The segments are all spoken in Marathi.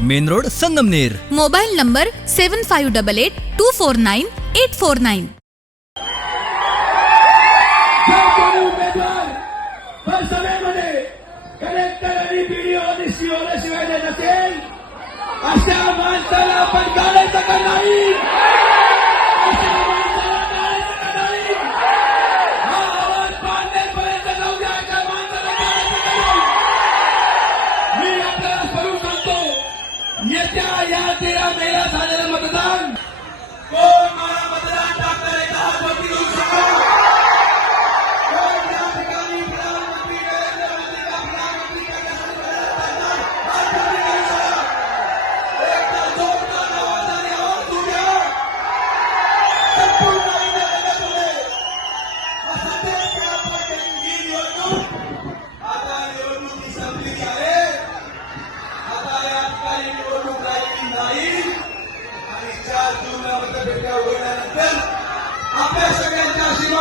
Main road Sangamner mobile number seven five double eight two four nine eight four nine. Collector येत्या या तेरा मेला झालेलं मतदान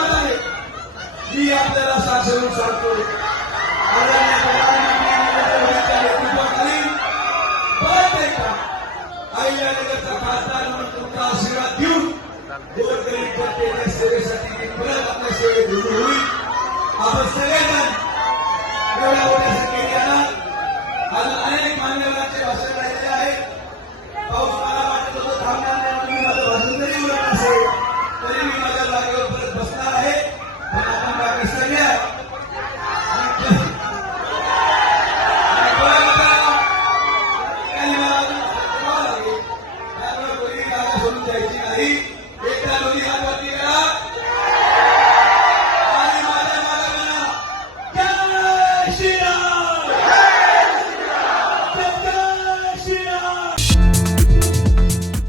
सगळ्यांच्या आशीर्वादाने मी आपल्याला शासन सांगतो आदरणीय प्रधानमंत्री नरेंद्र मोदींच्या अहिल्यानगरचा खासदार म्हणून तुमचा आशीर्वाद देऊन गोरगरीब जनतेच्या सेवेसाठी परत आपल्या सेवेत होईल